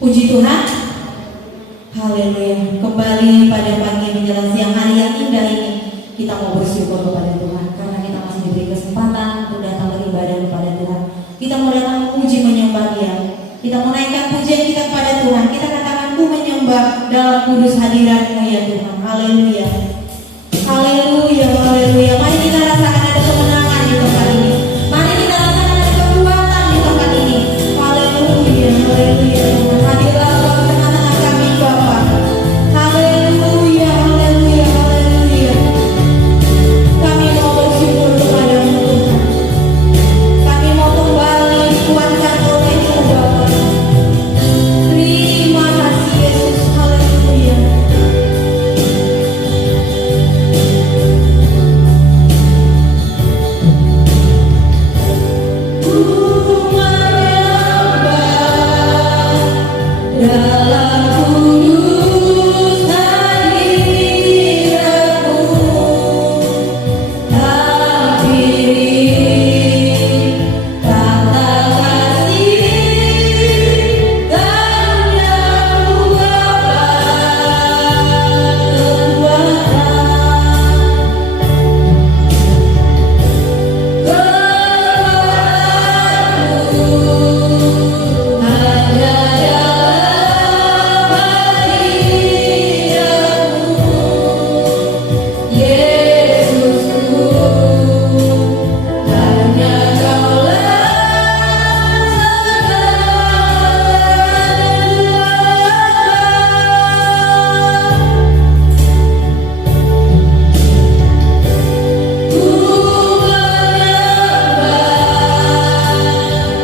Puji Tuhan. Haleluya. Kembali pada pagi menjelang siang hari yang indah ini, kita mau bersyukur kepada Tuhan karena kita masih diberi kesempatan untuk datang beribadah kepada Tuhan. Kita mau datang memuji menyembah Dia. Kita mau naikkan pujian kita kepada Tuhan. Kita katakan ku menyembah dalam kudus hadirat-Mu ya Tuhan. Haleluya. Haleluya, haleluya. Mari kita rasakan ada kemenangan di tempat ini. Mari kita rasakan ada kekuatan di tempat ini. Haleluya, haleluya. Hadirlah Tuhan tengah-tengah kami Bapa. Haleluya, haleluya, haleluya. Kami mau bersyukur kepada-Mu Tuhan. Kami mau kembali dikuatkan oleh-Mu Bapa. Terima kasih Yesus. Haleluya.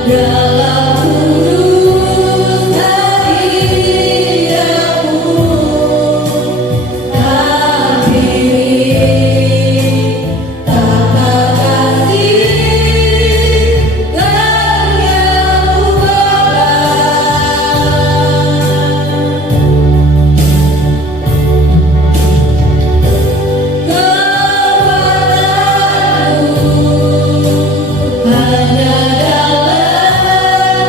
Dalam kudus hadirat-Mu, hampiri kata kasih dan yang hanya dalam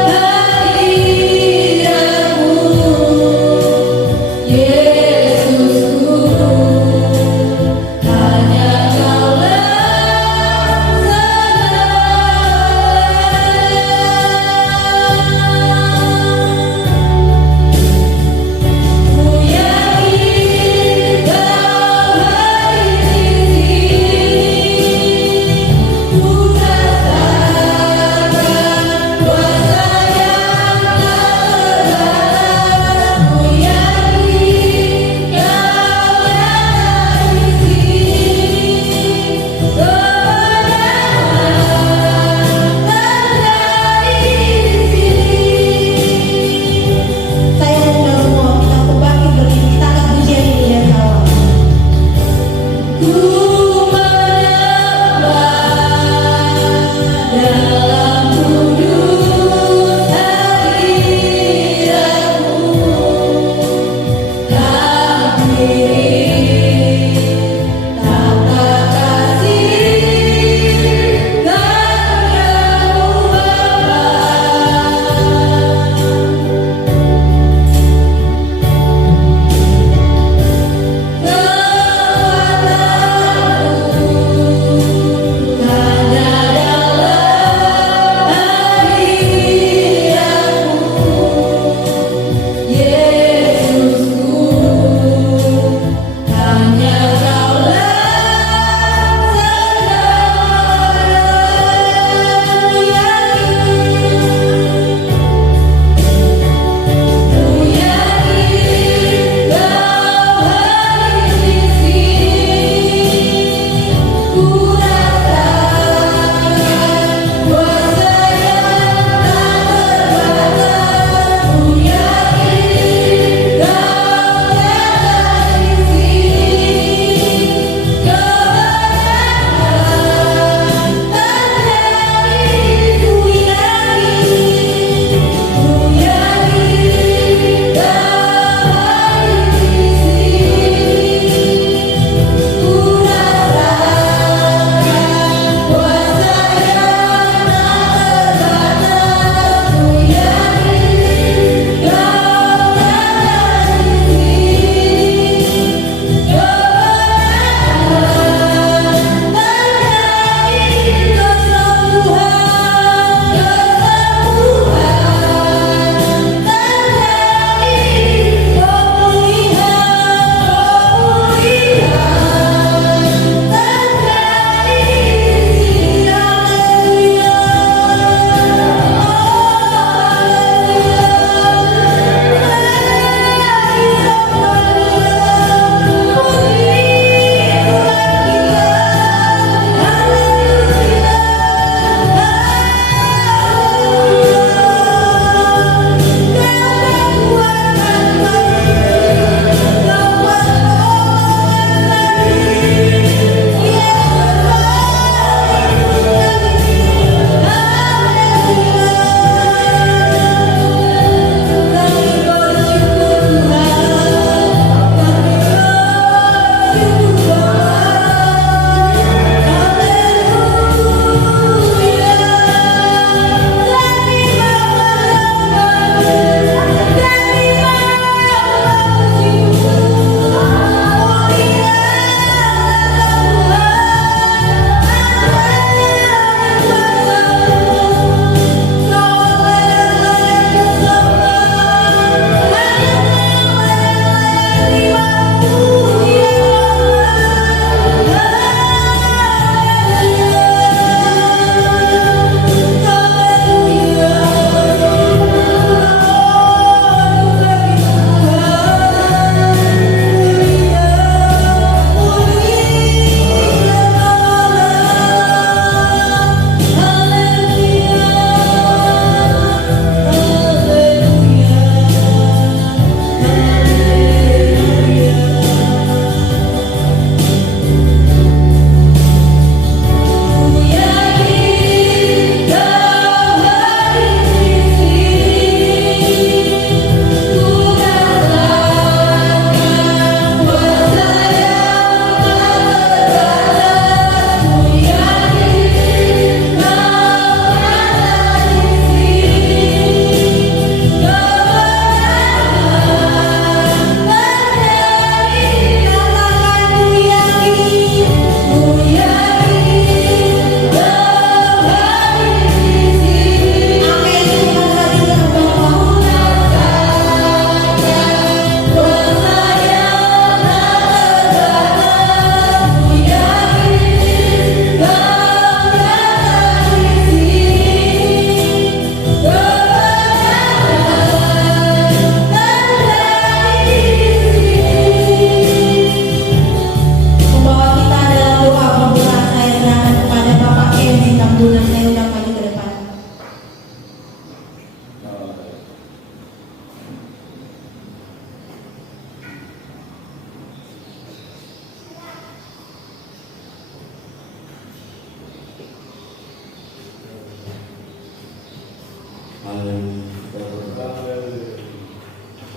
Haleluya. Kita berdoa.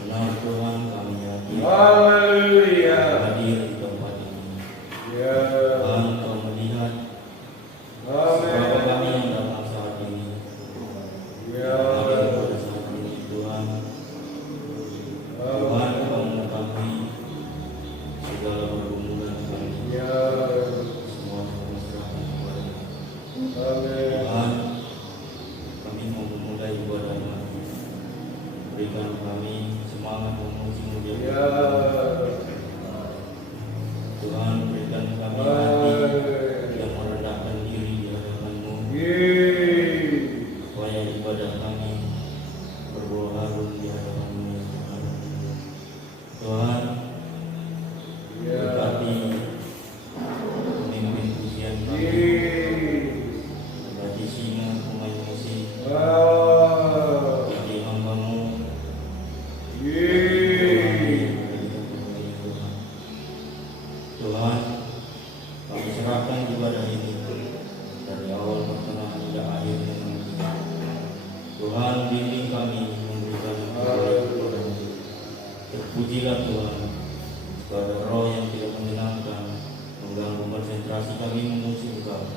Benar Tuhan, kami yakin Haleluya. hadir di tempat ini. Ya. Tuhan, Kau melihat siapa kami yang datang saat ini. Ya. Hadir pada saat ini Tuhan. Tuhan, Kau mengetahui segala pergumulan kami. Ya. Semua kami serahkan kepada Amin. Tuhan. Kami mau memulai ibadah kami. Berikan kami semangat memuji-Mu di Ya. hadapan Tuhan, berikan kami hati yang merendahkan diri di hadapan-Mu, supaya ibadah kami berbau harum di hadapan-Mu ya Tuhan. Tuhan, berkati pemimpin pujian kami, berkati singa pemain musik, berkati hamba-Mu, Tuhan, kami serahkan ibadah ini dari awal pertengahan hingga akhirnya nanti. Tuhan, bimbing kami memberikan kepada-Mu. Terpujilah Tuhan, kepada roh yang tidak menyenangkan mengganggu konsentrasi kami memuji Engkau.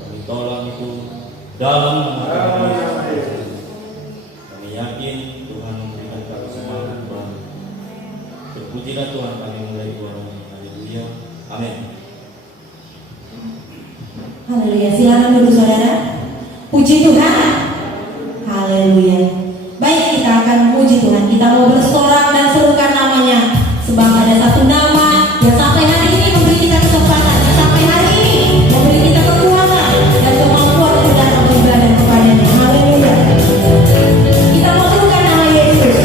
Kami tolak itu dalam nama Tuhan Yesus. Kami yakin Tuhan memberikan kami semangat baru. Terpujilah Tuhan, kami mulai ibadah ini. Haleluya. Amin. Haleluya. Silakan duduk saudara. Puji Tuhan. Haleluya. Baik, kita akan memuji Tuhan. Kita mau bersorak dan serukan namanya. Sebab ada satu nama yang sampai hari ini memberi kita kesempatan, yang sampai hari ini memberi kita kekuatan dan kemampuan untuk datang beribadah kepadanya. Haleluya. Kita mau serukan nama Yesus.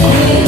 Yeah.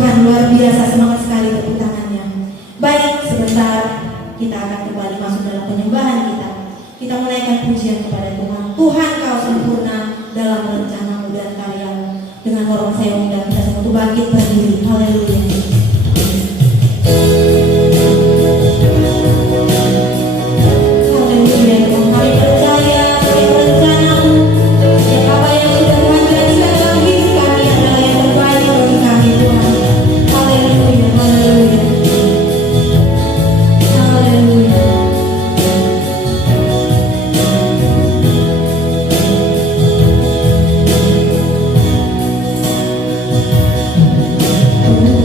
Tuhan luar biasa, semangat sekali tepuk tangannya. Baik, sebentar kita akan kembali masuk dalam penyembahan kita. Kita menaikkan pujian kepada Tuhan. Tuhan, Kau sempurna dalam rencanamu dan karyamu. Dengan hormat saya undang kita semua untuk bangkit berdiri. Haleluya. Haleluya. Kami percaya setiap rencanamu, setiap apa yang sudah Tuhan janjikan dalam hidup kami adalah yang terbaik bagi kami, Tuhan. Haleluya. Haleluya. Haleluya. Tuhan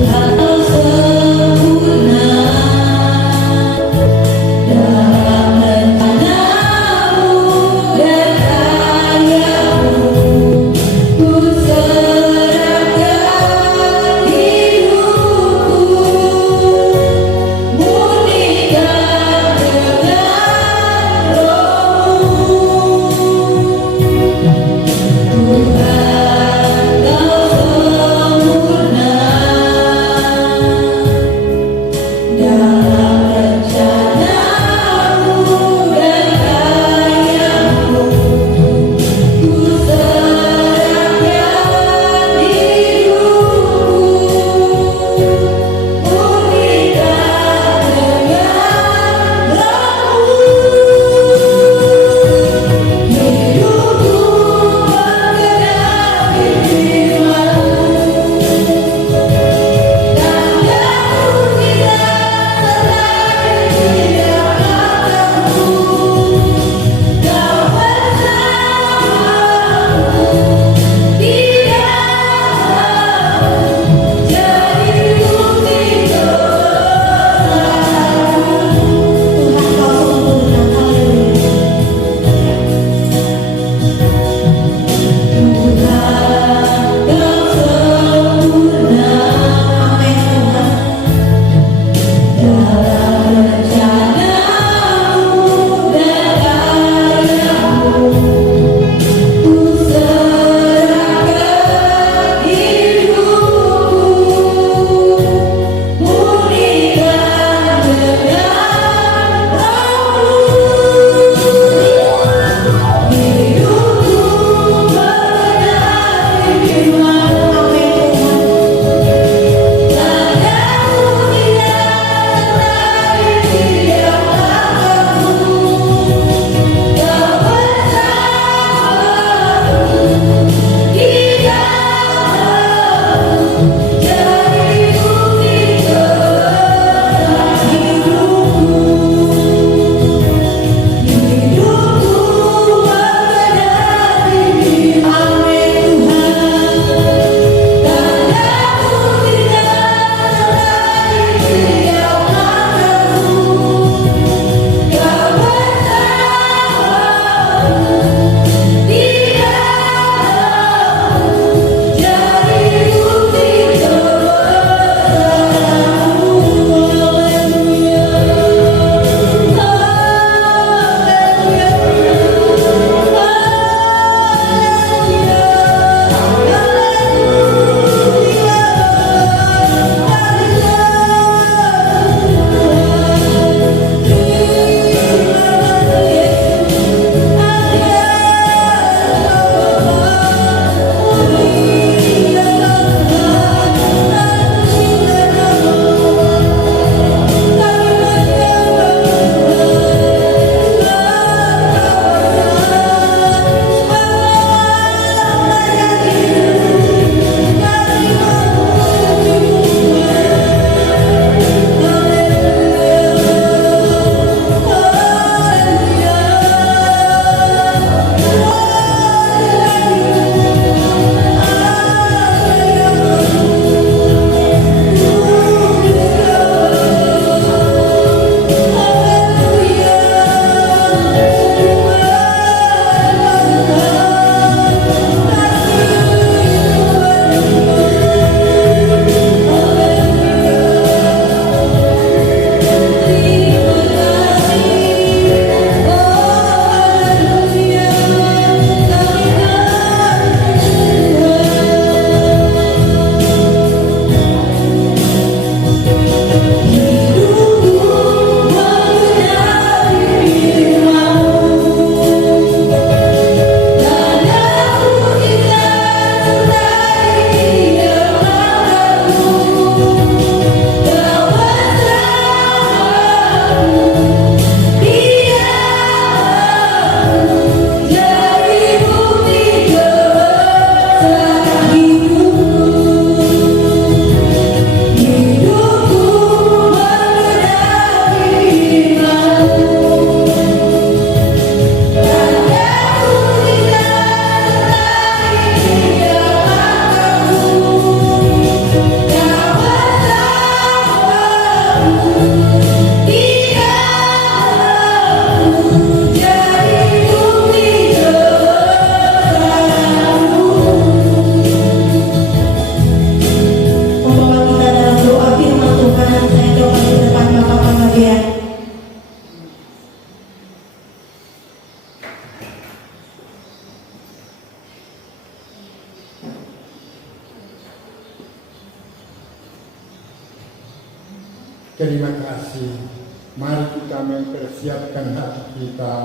Terima kasih. Mari kita mempersiapkan hati kita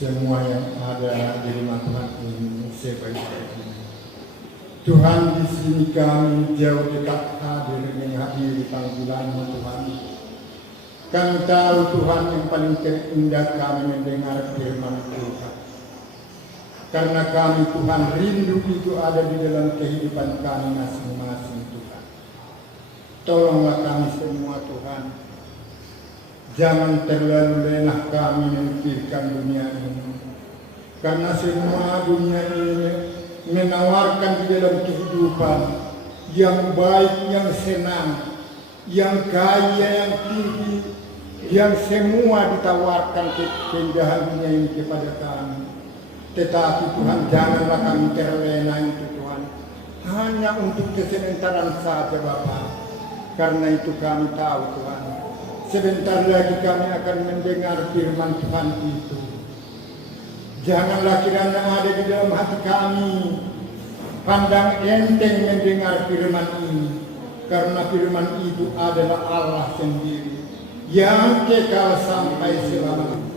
semua yang ada di rumah Tuhan ini sebaik-baiknya. Tuhan, di sini kami jauh dekat hadir menghadiri panggilan-Mu Tuhan. Kami tahu Tuhan yang paling terindah kami mendengar firman Tuhan. Karena kami Tuhan rindu itu ada di dalam kehidupan kami masing-masing Tuhan. Tolonglah kami semua Tuhan. Jangan terlalu lengah kami memikirkan dunia ini. Karena semua dunia ini menawarkan di dalam kehidupan yang baik, yang senang, yang kaya, yang tinggi, yang semua ditawarkan keindahan dunia ini kepada kami. Tetapi Tuhan, janganlah kami terlena itu Tuhan. Hanya untuk kesementaran saja Bapa. Karena itu kami tahu Tuhan, sebentar lagi kami akan mendengar firman Tuhan itu. Janganlah kiranya ada di dalam hati kami pandang enteng mendengar firman ini. Karena firman itu adalah Allah sendiri yang kekal sampai selamanya.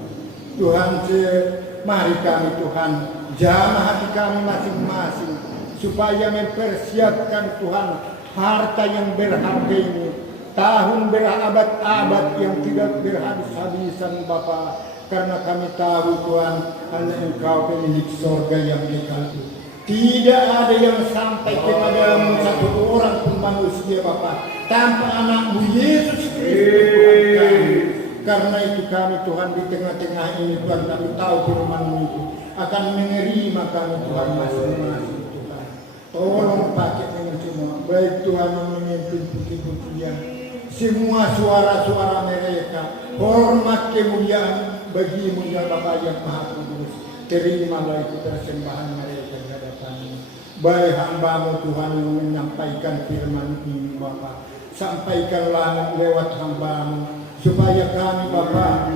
Tuhan, mari kami Tuhan jamah hati kami masing-masing supaya mempersiapkan Tuhan harta yang berharga ini, tahun berabad-abad yang tidak berhabis-habisan Bapa. Karena kami tahu Tuhan, hanya Engkau pemilik surga yang kekal itu. Tidak ada yang sampai kepadamu satu orang pun manusia Bapa tanpa anak-Mu Yesus Kristus Tuhan kami. Karena itu kami Tuhan di tengah-tengah ini Tuhan, kami tahu firman-Mu itu akan menerima kami Tuhan masing-masing Tuhan. Tolong pakai dengan semua, baik Tuhan yang memimpin putih-putihan, semua suara-suara mereka, hormat kemuliaan bagi-Mu ya Bapa yang Maha Kudus. Terimalah itu persembahan mereka di hadapan-Mu. Baik hamba-Mu Tuhan yang menyampaikan firman ini Bapa, sampaikanlah lewat hamba-Mu supaya kami Bapa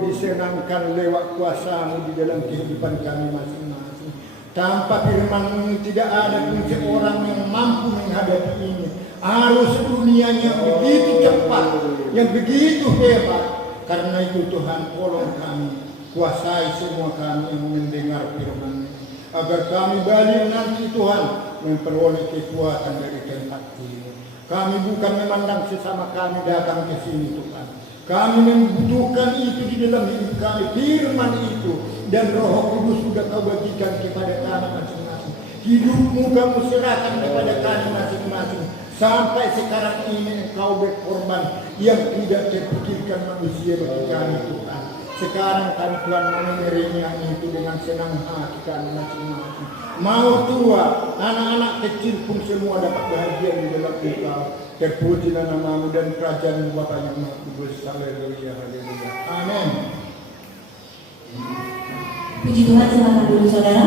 disenangkan lewat kuasa-Mu di dalam kehidupan kami masing-masing. Tanpa firman ini tidak ada pun seorang yang mampu menghadapi ini. Arus dunia yang begitu cepat, yang begitu hebat. Karena itu Tuhan, tolong kami, kuasai semua kami yang mendengar firman-Mu, agar kami balik nanti Tuhan memperoleh kekuatan dari tempat-Mu. Kami bukan memandang sesama kami datang ke sini Tuhan. Kami membutuhkan itu di dalam hidup kami, firman itu. Dan Roh Kudus sudah Kau bagikan kepada kami masing-masing. Hidup-Mu Kamu serahkan kepada kami masing-masing. Sampai sekarang ini Engkau berkorban yang tidak terpikirkan manusia bagi kami Tuhan. Sekarang kami Tuhan menerima itu dengan senang hati kami masing-masing. Mau tua, anak-anak kecil pun semua dapat bahagia di dalam Engkau. Terpujilah nama-Mu dan kerajaan-Mu Bapa yang Maha Kudus. Haleluya, haleluya. Amin. Puji Tuhan, silakan dulu saudara.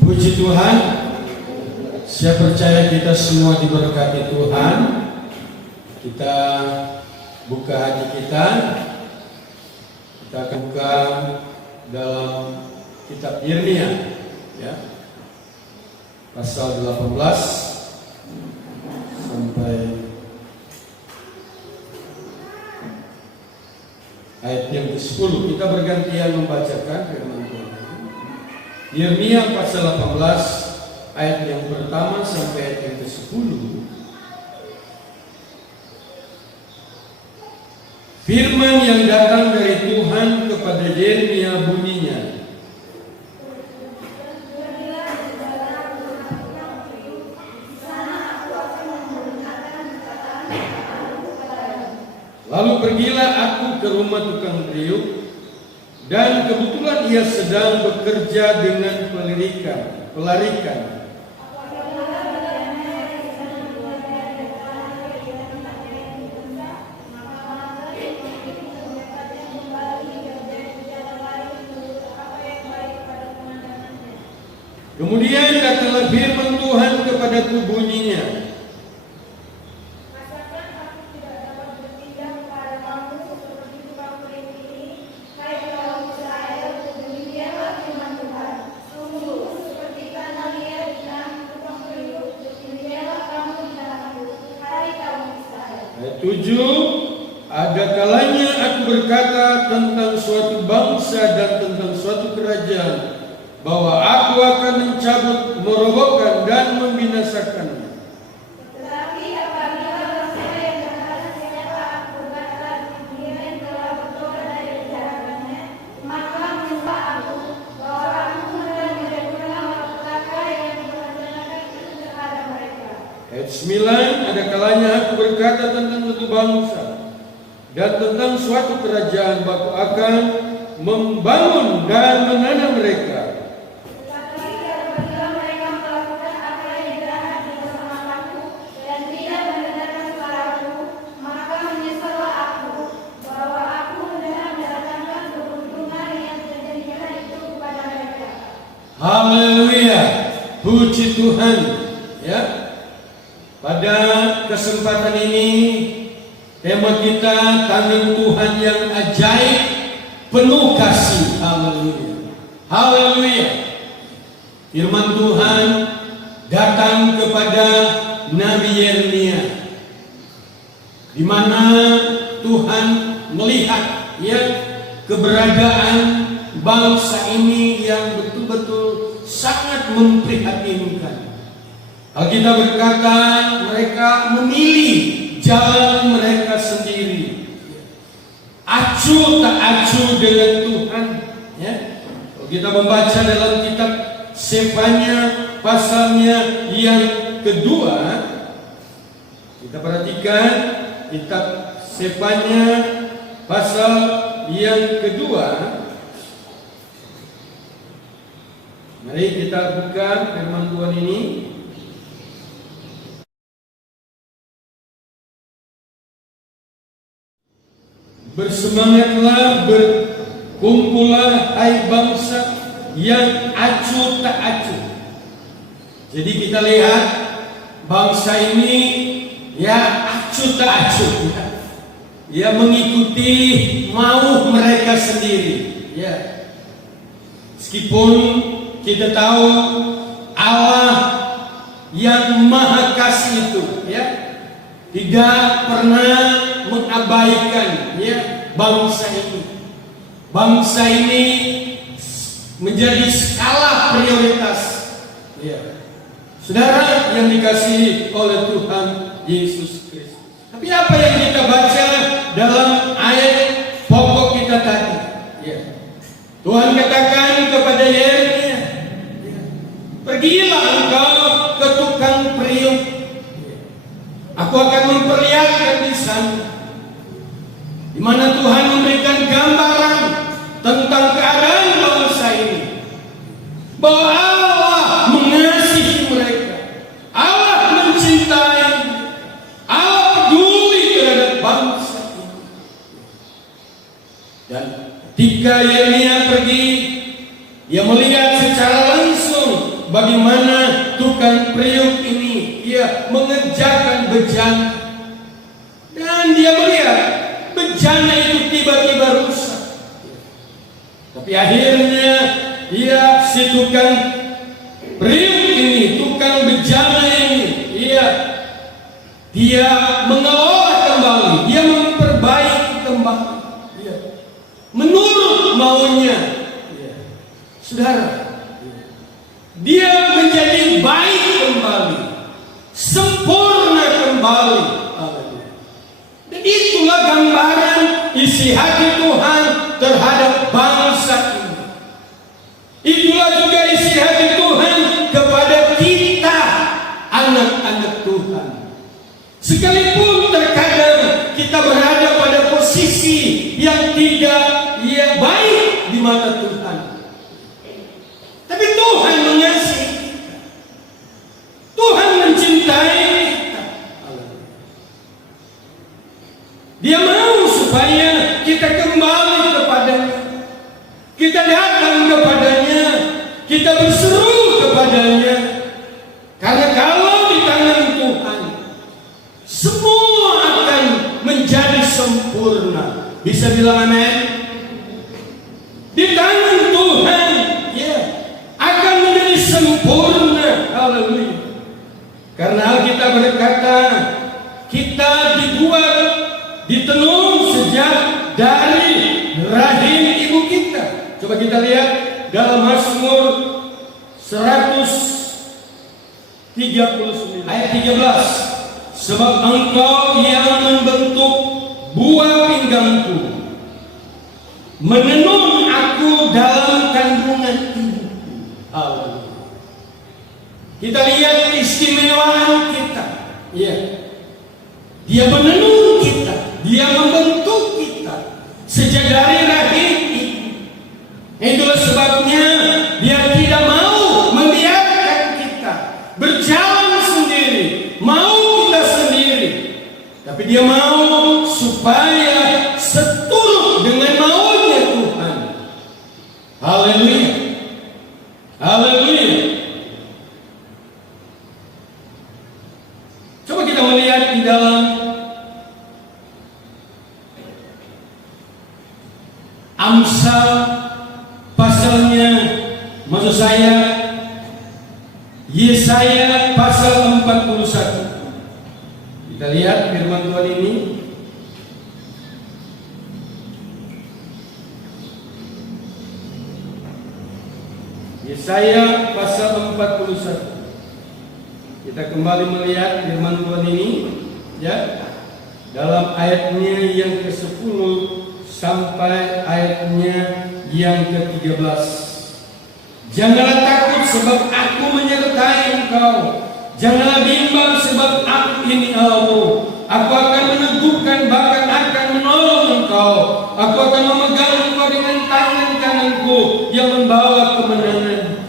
Puji Tuhan, saya percaya kita semua diberkati Tuhan. Kita buka hati kita akan buka dalam kitab Yeremia ya, pasal 18 sampai ayat yang ke-10. Kita bergantian membacakan firman Tuhan. Yeremia pasal 18 ayat yang pertama sampai ayat yang ke-10. Firman yang datang dari Tuhan kepada Yeremia bunyinya, lalu pergilah aku ke rumah tukang periuk, dan kebetulan ia sedang bekerja dengan pelarikan. Kemudian datanglah firman Tuhan kepadaku bunyinya, 7, ada kalanya aku berkata tentang suatu bangsa dan tentang suatu kerajaan, bahwa aku akan mencabut, merobohkan dan membinasakannya. Tetapi apabila bangsa yang berkata siapa aku berkata dia yang telah bertobat dari kejahatan, maka menyembah aku bahwa aku hendak menjadikan malapetaka yang direncanakan itu terhadap mereka. Ayat 9, ada kalanya aku berkata tentang suatu bangsa dan tentang suatu kerajaan, bahwa aku akan membangun dan menanam mereka. Tetapi apabila mereka melakukan apa yang jahat di depan mataku dan tidak mendengarkan suaraku, maka menyesallah aku bahwa aku hendak mendatangkan keberuntungan yang terjadikan itu kepada mereka. Haleluya, puji Tuhan. Ya, pada kesempatan ini tema kita tangan Tuhan yang ajaib, penuh kasih. Haleluya, haleluya. Firman Tuhan datang kepada Nabi Yeremia, di mana Tuhan melihat ya keberadaan bangsa ini yang betul-betul sangat memprihatinkan. Alkitab berkata mereka memilih jalan mereka sendiri, acuh tak acuh dengan Tuhan. Ya, kalau kita membaca dalam kitab Sefanya pasalnya yang kedua, kita perhatikan kitab Sefanya pasal yang kedua. Mari kita buka firman Tuhan ini. Bersemangatlah, berkumpullah hai bangsa yang acuh tak acuh. Jadi kita lihat bangsa ini ya acuh tak acuh, ya mengikuti mau mereka sendiri. Ya, meskipun kita tahu Allah yang Maha Kasih itu ya tidak pernah mengabaikan ya bangsa ini. Bangsa ini menjadi skala prioritas ya, saudara yang dikasihi oleh Tuhan Yesus Kristus. Tapi apa yang kita baca dalam ayat pokok kita tadi ya, Tuhan katakan kepada Yeremia, pergilah engkau ke tukang periuk, aku akan memperlihatkan di sana, di mana Tuhan memberikan gambaran tentang keadaan bangsa ini, bahwa Allah mengasihi mereka, Allah mencintai, Allah peduli terhadap bangsa ini. Dan ketika Yeremia pergi, dia melihat secara langsung bagaimana tukang periuk ini dia mengerjakan bejana, dan dia melihat bejana itu tiba-tiba rusak. Tapi akhirnya si tukang periuk ini, tukang bejana ini, dia mengelola kembali, dia memperbaiki kembali, menurut maunya. Saudara, dia menjadi baik kembali, sempurna kembali. Dan itulah gambaran isi hati Tuhan terhadap bangsa ini. Itulah juga isi hati Tuhan kepada kita, anak-anak Tuhan. Sekalipun terkadang kita berada pada posisi yang tidak baik di mata Tuhan, tapi Tuhan mengasihi kita. Tuhan mencintai kita. Dia mau supaya kita kembali kepadanya, kita datang kepadanya, kita berseru kepadanya. Karena kalau di tangan Tuhan, semua akan menjadi sempurna. Bisa bilang amin? Di tangan Tuhan akan menjadi sempurna. Haleluya. Karena Alkitab berkata, kita dibuat Coba kita lihat dalam Mazmur 139 ayat 13. Sebab Engkau yang membentuk buah pinggangku, menenun aku dalam kandungan ibuku. Kita lihat keistimewaan kita. Iya. Dia menenun kita, dia membentuk kita sejak dari rahim ibu. Itulah sebabnya dia tidak mau membiarkan kita berjalan sendiri, mau kita sendiri, tapi dia mau supaya seturut dengan maunya Tuhan. Haleluya, haleluya. Coba kita melihat di dalam Amsal pasalnya, maksud saya Yesaya pasal 41. Kita lihat firman Tuhan ini. Yesaya pasal 41. Kita kembali melihat firman Tuhan ini, ya, dalam ayatnya yang ke-10 sampai ayatnya yang ke-13. Janganlah takut sebab aku menyertai engkau. Janganlah bimbang sebab aku ini Allahmu. Aku akan meneguhkan, bahkan akan menolong engkau. Aku akan memegang engkau dengan tangan kananku yang membawa kemenangan.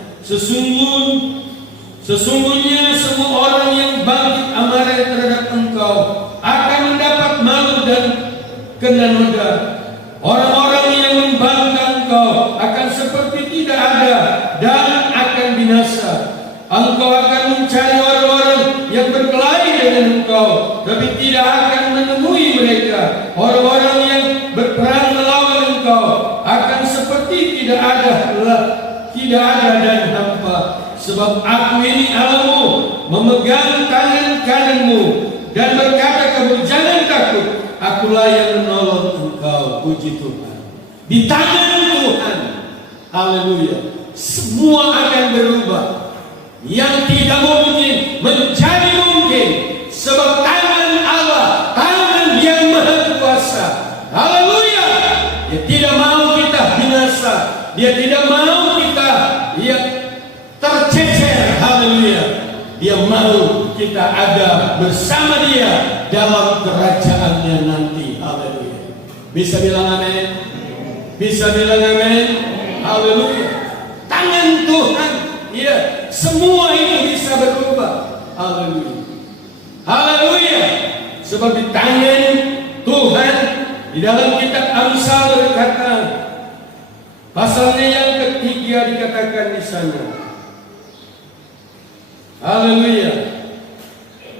Sesungguhnya semua orang yang bangkit amarah terhadap engkau akan mendapat malu dan kena noda. Orang-orang yang membangkang engkau akan seperti tidak ada dan akan binasa. Engkau akan mencari orang-orang yang berkelahi dengan engkau, tapi tidak akan menemui mereka. Orang-orang yang berperang melawan engkau akan seperti tidak ada dan hampa. Sebab aku ini Allahmu, memegang tangan kananmu dan berkata kamu jangan takut. Akulah yang menolong engkau. Puji Tuhan. Di tangan Tuhan, haleluya, semua akan berubah. Yang tidak mungkin menjadi mungkin, sebab tangan Allah, tangan yang maha kuasa. Haleluya. Dia tidak mau kita binasa, dia tidak mau kita tercecer. Haleluya. Dia mau kita ada bersama dia dalam kerajaannya nanti. Haleluya. Bisa bilang amin? Bisa bilang amin? Haleluya. Tangan Tuhan, ya, semua itu bisa berubah. Haleluya. Haleluya. Sebab di tangan Tuhan, di dalam kitab Amsal berkata, pasalnya yang ketiga dikatakan di sana. Haleluya.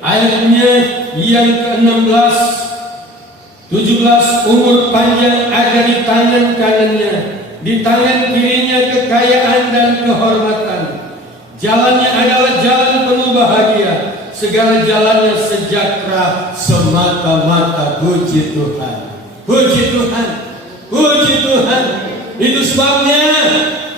Ayatnya yang ke-16, 17, umur panjang ada di tangan kanannya, di tangan kirinya kekayaan dan kehormatan. Jalannya adalah jalan penuh bahagia, segala jalannya sejahtera semata-mata. Puji Tuhan. Puji Tuhan. Puji Tuhan. Itu sebabnya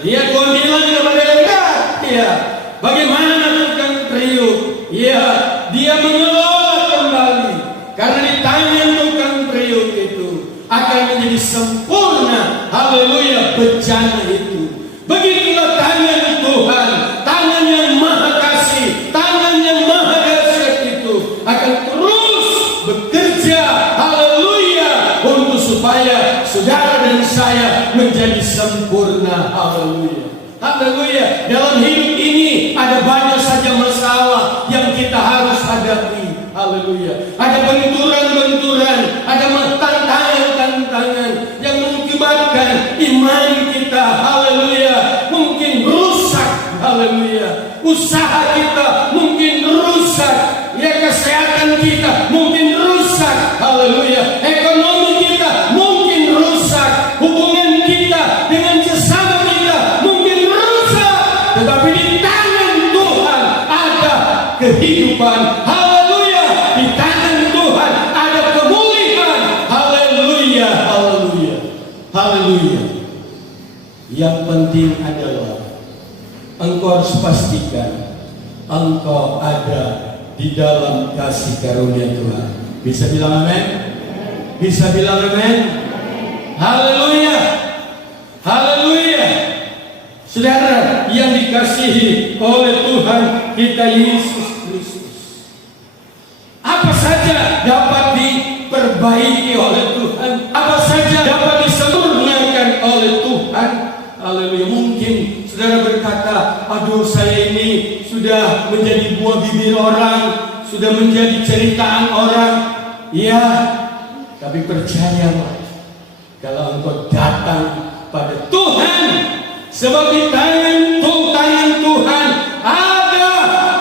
ya Tuhan bilang kepada mereka, ya, bagaimana tukang periuk? Ya, dia mengelola kembali, karena di tangan tukang periuk itu akan menjadi sempurna. Haleluya, bejana itu. Begitulah tangan Tuhan, tangan yang maha kasih, tangan yang maha dahsyat itu akan terus bekerja. Haleluya, untuk supaya saudara dan saya menjadi sempurna. Haleluya. Haleluya. Dalam hidup ini ada banyak saja masalah yang kita harus hadapi. Haleluya. Ada benturan-benturan, ada tantangan-tantangan yang mengakibatkan iman kita, haleluya, mungkin rusak. Haleluya. Usaha kita mungkin rusak, ya, kesehatan kita mungkin rusak. Haleluya. Ekonomi kita mungkin rusak, hubungan kita dengan sesama kita mungkin rusak, tetapi di tangan Tuhan ada kehidupan. Haleluya. Di tangan Tuhan ada kemuliaan. Haleluya. Haleluya. Haleluya. Yang penting adalah engkau harus pastikan engkau ada di dalam kasih karunia Tuhan. Bisa bilang amin? Bisa bilang amin? Haleluya! Haleluya! Saudara yang dikasihi oleh Tuhan kita Yesus Kristus, apa saja dapat diperbaiki oleh Tuhan, apa saja dapat disempurnakan oleh Tuhan. Haleluya. Mungkin saudara berkata, aduh saya ini sudah menjadi buah bibir orang, sudah menjadi ceritaan orang. Ya, tapi percayalah, kalau engkau datang pada Tuhan, sebab di tangan Tuhan ada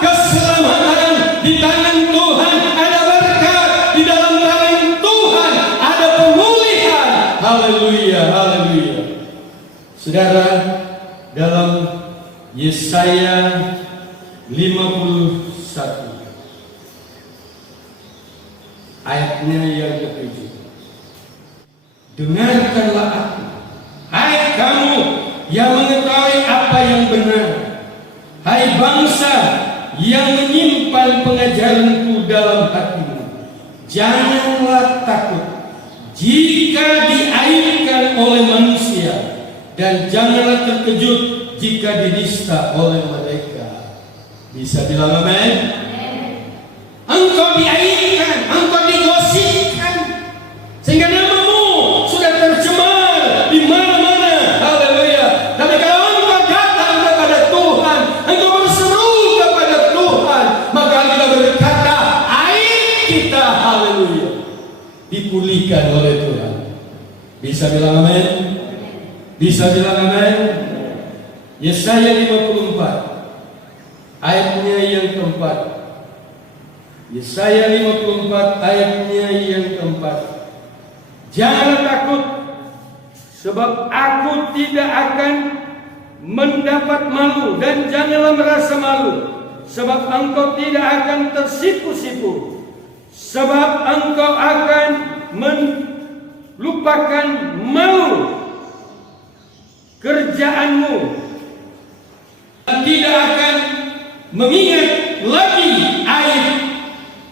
keselamatan, di tangan Tuhan ada berkat, di dalam tangan Tuhan ada pemulihan. Haleluya, haleluya. Saudara, dalam Yesaya 51 ayatnya yang ke-7, dengarkanlah aku, hai kamu yang mengetahui apa yang benar, hai bangsa yang menyimpan pengajaranku dalam hatimu, janganlah takut jika diaibkan oleh manusia, dan janganlah terkejut jika dinista oleh mereka. Bisa bilang amin? Engkau diaibkan, engkau digosipkan, sehingga namamu sudah tercemar di mana-mana. Haleluya. Tapi kalau engkau datang kepada Tuhan, engkau berseru kepada Tuhan, maka kita berkata, aib kita, haleluya, dipulihkan oleh Tuhan. Bisa bilang amin? Bisa bilang amin? Yesaya 54 ayatnya yang keempat. Yesaya 54 ayatnya yang keempat. Jangan takut, sebab aku tidak akan mendapat malu, dan janganlah merasa malu, sebab engkau tidak akan tersipu-sipu, sebab engkau akan melupakan malu kerjaanmu, tidak akan mengingat lagi aib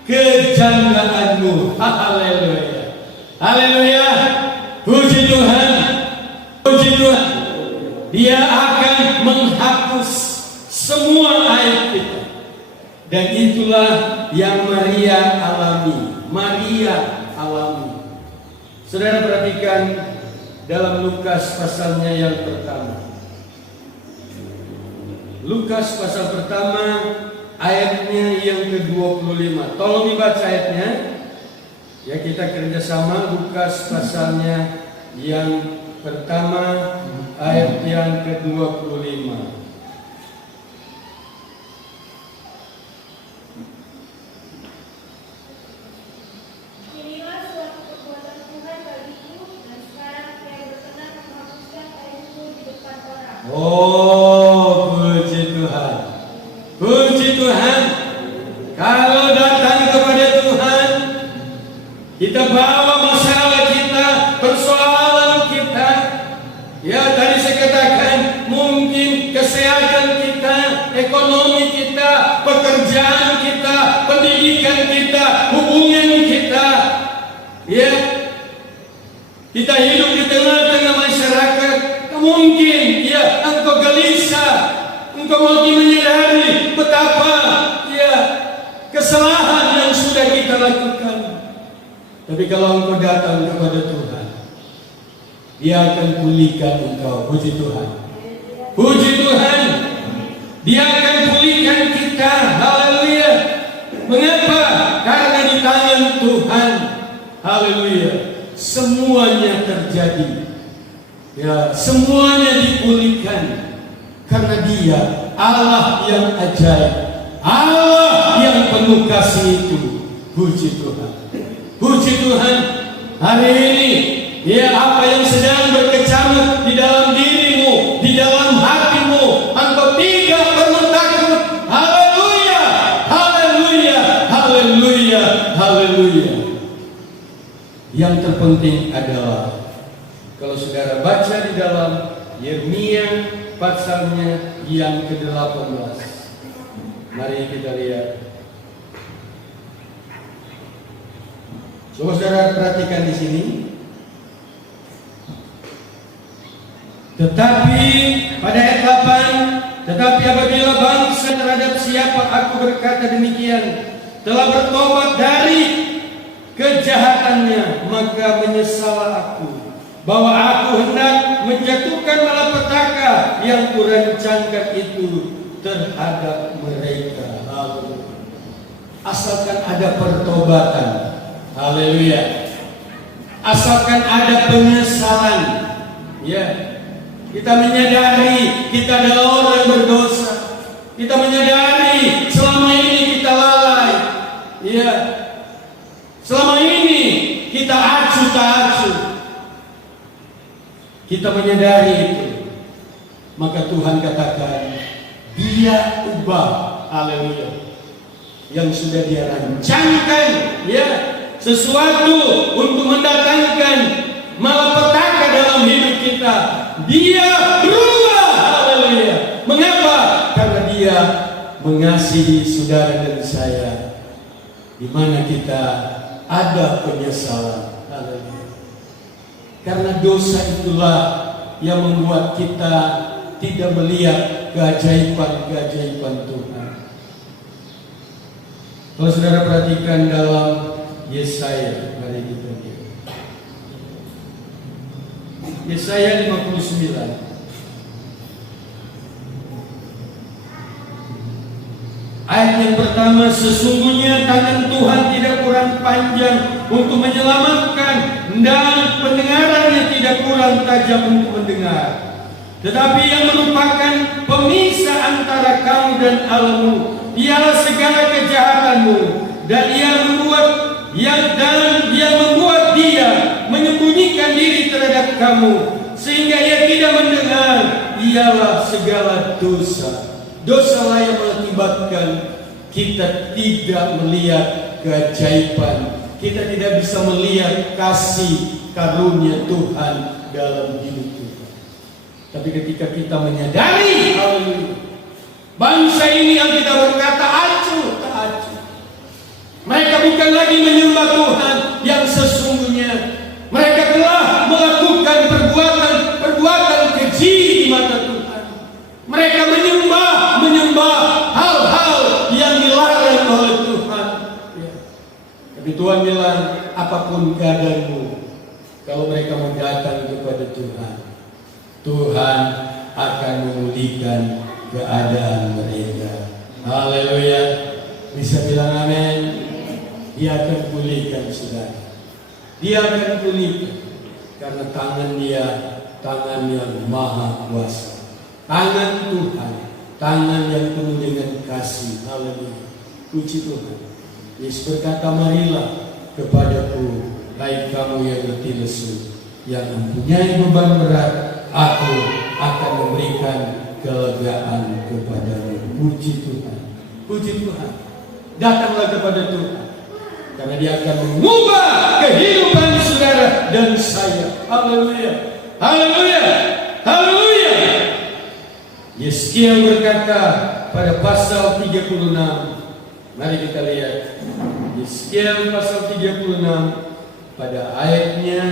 kejanggaanmu. Haleluya, haleluya, puji Tuhan, puji Tuhan. Dia akan menghapus semua aib kita, dan itulah yang Maria alami. Maria alami. Saudara perhatikan dalam Lukas pasalnya yang pertama. Lukas pasal pertama ayatnya yang ke-25. Tolong dibaca ayatnya. Ya, kita kerjasama. Lukas pasalnya yang pertama ayat yang ke-25. Oh, puji Tuhan, puji Tuhan. Kalau datang kepada Tuhan, kita bawa masalah kita, persoalan kita. Ya, tadi saya katakan, mungkin kesehatan kita, ekonomi kita, pekerjaan kita, pendidikan kita, hubungan kita. Ya, kita hidup di tengah-tengah masyarakat. Mungkin ya engkau gelisah, engkau makin menyadari betapa ya kesalahan yang sudah kita lakukan. Tapi kalau engkau datang kepada Tuhan, Dia akan pulihkan engkau. Puji Tuhan, puji Tuhan. Dia akan pulihkan kita. Haleluya. Mengapa? Karena di tangan Tuhan, haleluya, semuanya terjadi. Ya, semuanya dipulihkan karena Dia Allah yang ajaib, Allah yang penuh kasih itu. Puji Tuhan, puji Tuhan. Hari ini, ya, apa yang sedang berkecamuk di dalam dirimu, di dalam hatimu, engkau tidak perlu takut. Haleluya, haleluya, haleluya, haleluya. Yang terpenting adalah kalau saudara baca di dalam Yeremia pasalnya yang ke-18. Mari kita lihat. Saudara perhatikan di sini. Tetapi pada ayat 8, tetapi apabila bangsa terhadap siapa aku berkata demikian telah bertobat dari kejahatannya, maka menyesallah aku bahwa aku hendak menjatuhkan malapetaka yang kurancangkan itu terhadap mereka. Haleluya. Asalkan ada pertobatan. Haleluya. Asalkan ada penyesalan. Ya. Kita menyadari kita adalah orang yang berdosa. Kita menyadari selama ini kita lalai. Ya. Selama ini kita acuh tak acuh. Kita menyadari itu. Maka Tuhan katakan, Dia ubah, haleluya, yang sudah Dia rancangkan, ya, sesuatu untuk mendatangkan malapetaka dalam hidup kita. Dia berubah, haleluya. Mengapa? Karena Dia mengasihi saudara dan saya, di mana kita ada penyesalan, haleluya. Karena dosa itulah yang membuat kita tidak melihat keajaiban-keajaiban Tuhan. Kalau saudara perhatikan dalam Yesaya, mari kita lihat. Yesaya 59. Ayat yang pertama, sesungguhnya tangan Tuhan tidak kurang panjang untuk menyelamatkan dan pendengarannya tidak kurang tajam untuk mendengar. Tetapi yang merupakan pemisah antara kamu dan Allahmu ialah segala kejahatanmu, dan Dia membuat dia menyembunyikan diri terhadap kamu sehingga Ia tidak mendengar, ialah segala dosa. Dosalah yang mengakibatkan kita tidak melihat keajaiban, kita tidak bisa melihat kasih karunia Tuhan dalam hidup kita. Tapi ketika kita menyadari, haleluya, bangsa ini yang kita berkata acuh tak acuh, mereka bukan lagi menyembah Tuhan yang sesungguhnya. Mereka telah melakukan perbuatan keji di mata Tuhan. Mereka menyembah hal-hal yang dilarang oleh Tuhan. Ya. Tapi Tuhan bilang, apapun keadaanmu, kalau mereka datang kepada Tuhan, Tuhan akan memulihkan keadaan mereka. Haleluya. Bisa bilang amin. Dia akan pulihkan, saudara. Dia akan pulihkan karena tangan Dia, tangan yang maha kuasa. Tangan Tuhan, tangan yang penuh dengan kasih. Haleluya. Puji Tuhan. Yesus berkata, marilah kepadaku, hai kamu yang letih lesu, yang mempunyai beban berat, aku akan memberikan kelegaan kepadamu. Puji Tuhan. Puji Tuhan. Datanglah kepada Tuhan, karena Dia akan mengubah kehidupan saudara dan saya. Haleluya. Haleluya. Haleluya. Yeskiel berkata pada pasal 36. Mari kita lihat. Yeskiel pasal 36 pada ayatnya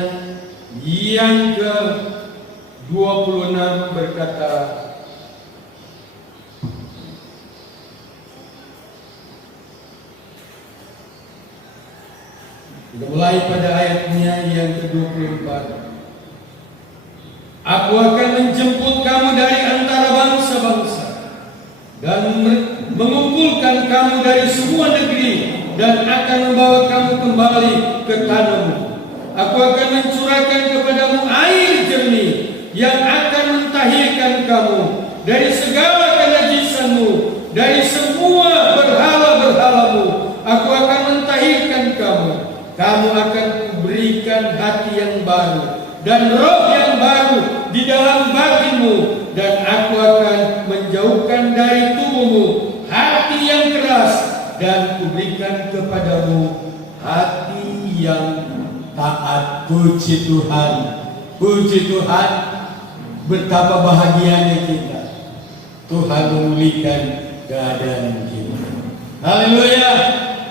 yang ke-26 berkata, mulai pada ayatnya yang ke-24. Aku akan menjemput kamu dari antara bangsa-bangsa dan mengumpulkan kamu dari semua negeri dan akan membawa kamu kembali ke tanahmu. Aku akan mencurahkan kepadamu air jernih yang akan mentahirkan kamu dari segala kenajisanmu, dari semua berhala-berhalamu. Aku akan mentahirkan kamu. Kamu akan kuberikan hati yang baru dan roh yang baru di dalam batinmu, dan aku akan menjauhkan dari tubuhmu hati yang keras dan kuberikan kepadamu hati yang taat. Puji Tuhan. Puji Tuhan. Betapa bahagianya kita. Tuhan memulihkan keadaan kita. Haleluya.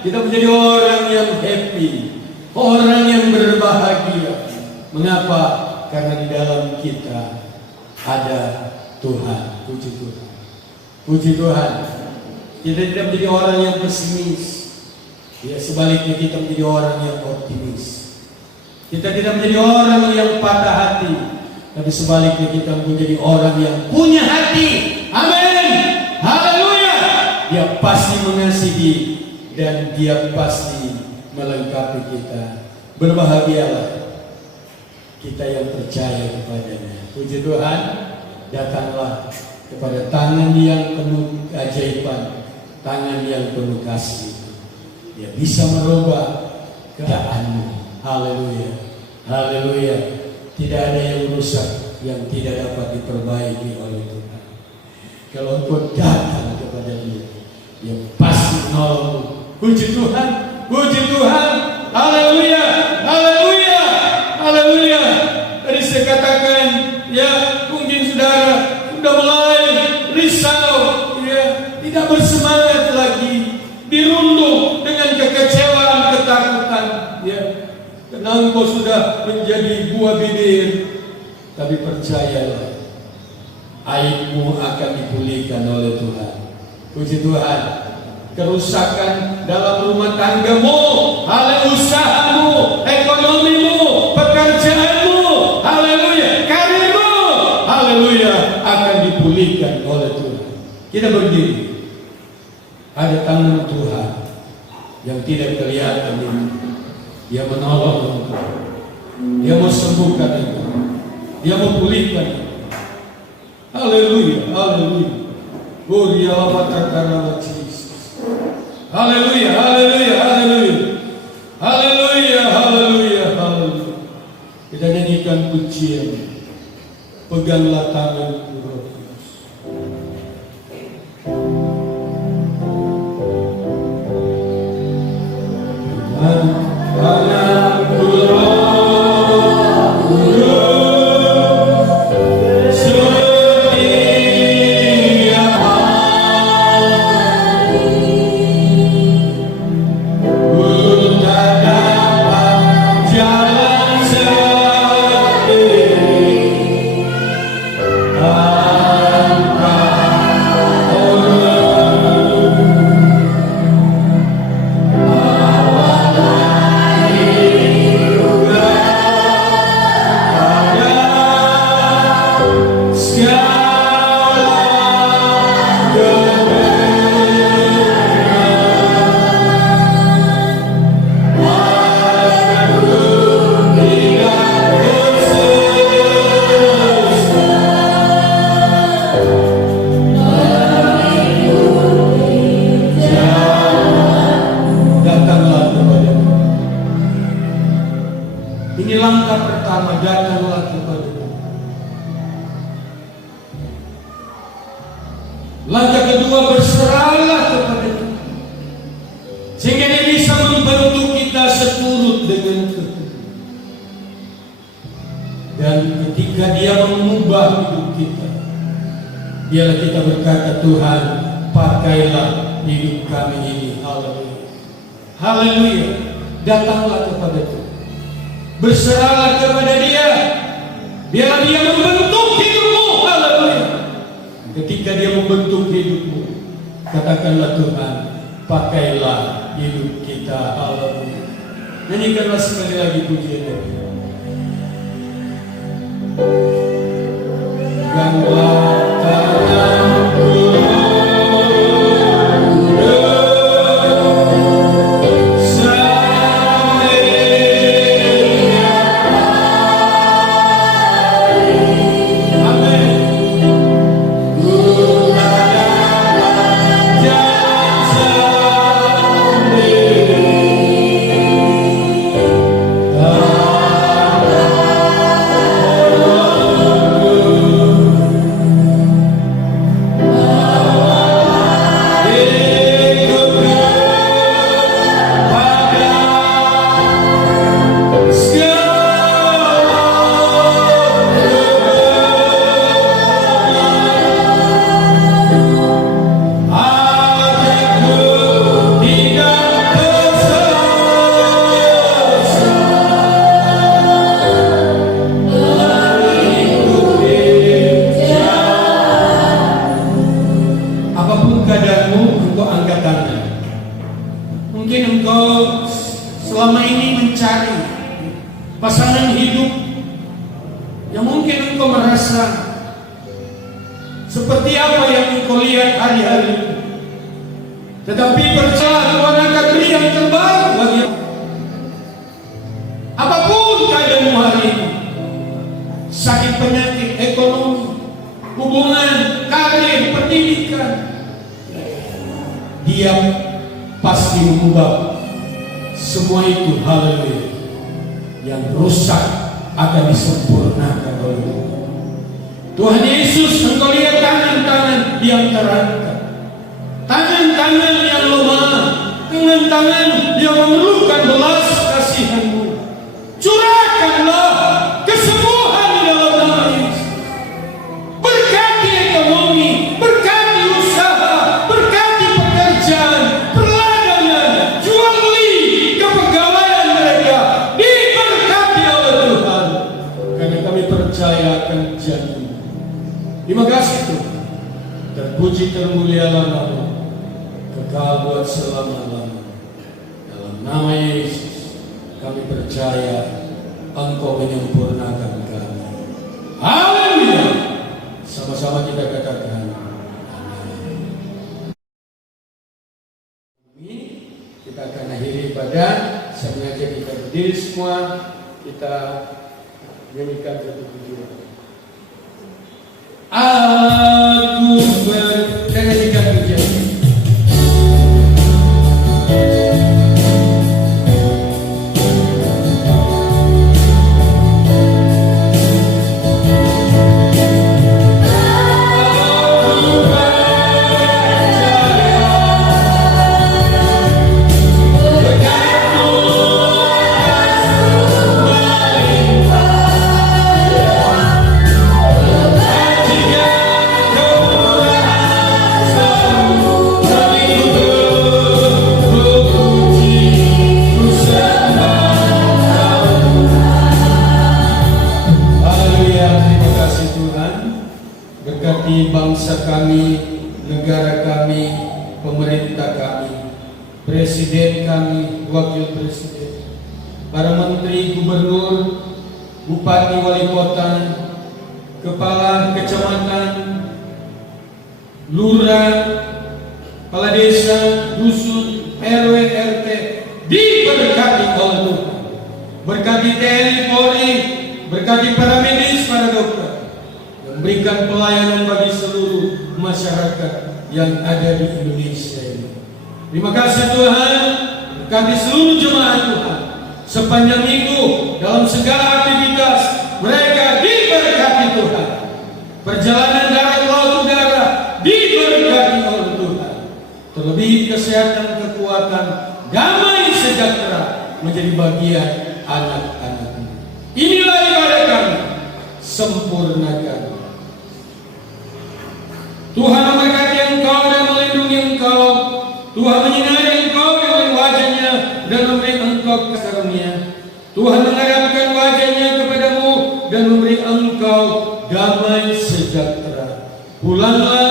Kita menjadi orang yang happy, orang yang berbahagia. Mengapa? Karena di dalam kita ada Tuhan. Puji Tuhan. Puji Tuhan. Kita tidak menjadi orang yang pesimis. Ya, sebaliknya kita menjadi orang yang optimis. Kita tidak menjadi orang yang patah hati, tapi sebaliknya kita menjadi orang yang punya hati. Amin. Haleluya. Dia pasti mengasihi dan dia pasti melengkapi kita. Berbahagialah kita yang percaya kepadanya. Puji Tuhan. Datanglah kepada tangan yang penuh keajaiban, tangan yang penuh kasih. Dia bisa merubah keadaanmu. Haleluya. Haleluya. Tidak ada yang rusak yang tidak dapat diperbaiki oleh Tuhan. Kalau engkau datang kepada Dia, Dia pasti menolongmu. Puji Tuhan. Puji Tuhan. Haleluya. Haleluya. Haleluya. Tadi saya katakan, ya mungkin saudara sudah mulai risau, ya tidak bersemangat lagi, dirundung dengan kekecewaan, ketakutan, ya. Karena engkau sudah menjadi buah bibir, tapi percayalah, aibmu akan dipulihkan oleh Tuhan. Puji Tuhan. Kerusakan dalam rumah tanggamu, hal usahamu, ekonomimu, pekerjaanmu, haleluya, karirmu, haleluya, akan dipulihkan oleh Tuhan. Kita berdiri. Ada tangan Tuhan yang tidak kelihatan ini. Dia menolong engkau. Dia mau sembuhkan engkau. Dia mau pulihkan engkau. Haleluya, haleluya. Gloria Allah Jesus. Haleluya, haleluya, haleluya. Haleluya, haleluya, haleluya. Kita nyanyikan pujian. Peganglah tanganku, Roh Kudus. Tanganku, Roh Kudus. Setiap hari ku tak dapat jalan sendiri tanpa datanglah kepadaku. Ini langkah pertama, datanglah kepadaku. Langkah kedua, berserahlah kepada Tuhan, sehingga Dia bisa membantu kita seturut dengan Tuhan. Dan ketika Dia mengubah hidup kita, biarlah kita berkata, Tuhan, pakailah hidup kami ini. Haleluya. Haleluya. Datanglah kepada Tuhan. Berserahlah kepada Dia. Biarlah Dia membentuk hidupmu. Haleluya. Ketika Dia membentuk hidupmu, katakanlah, Tuhan, pakailah hidup kita. Haleluya. Nyanyikanlah sekali lagi pujian ini. Ganglah tanganku, seperti apa yang engkau lihat hari-hari ini. Tetapi percaya Tuhan akan beri yang terbaik bagi apapun keadaanmu hari ini. Sakit, penyakit, ekonomi, hubungan, karir, pendidikan, Dia pasti mengubah semua itu. Haleluya. Yang rusak akan disempurnakan oleh Tuhan. Tuhan Yesus, engkau lihat tangan-tangan yang terangkat, tangan-tangan yang lemah, tangan-tangan yang memerlukan belas kasihan-Mu. Curahkanlah kesembuhan di dalam nama Yesus. Berkati ekonomi, berkati usaha, berkati pekerjaan, perladangan, jual beli, kepegawaian mereka diberkati oleh Tuhan. Karena kami percaya akan janji. Terima kasih Tuhan. Terpuji termulialah nama kekal buat selama-lamanya. Dalam nama Yesus kami percaya Engkau menyempurnakan kami. Haleluya. Sama-sama kita katakan amin. Kita akan akhiri ibadah. Saya mengajak kita berdiri semua. Kita nyanyikan satu pujian. Aku bernyanyikan pujian. Berkati bangsa kami, negara kami, pemerintah kami, presiden kami, wakil presiden, para menteri, gubernur, bupati, wali kota, kepala kecamatan, lurah, kepala desa, dusun, RW, RT, diberkati oleh Tuhan. Berkati TNI, Polri, berkati para medis, para dokter, memberikan pelayanan bagi seluruh masyarakat yang ada di Indonesia ini. Terima kasih Tuhan. Berkati seluruh jemaat Tuhan sepanjang minggu dalam segala aktivitas mereka diberkati Tuhan. Perjalanan darat, laut, udara diberkati oleh Tuhan. Terlebih kesehatan, kekuatan, damai, sejahtera menjadi bagian anak-anakmu. Inilah ibadah kami. Sempurnakan. Tuhan memberkati engkau dan melindungi engkau. Tuhan menyinari engkau dengan wajahnya dan memberi engkau karunia. Tuhan menghadapkan wajahnya kepadamu dan memberi engkau damai sejahtera. Pulanglah,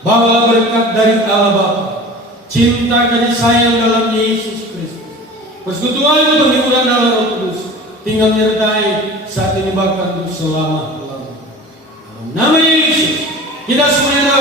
bawa berkat dari Allah Bapa, cinta kasih sayang dalam Yesus Kristus, persekutuan penghiburan dalam Roh Kudus, tinggal menyertai saat ini bahkan untuk selama-lamanya. Dalam nama Yesus kita semuanya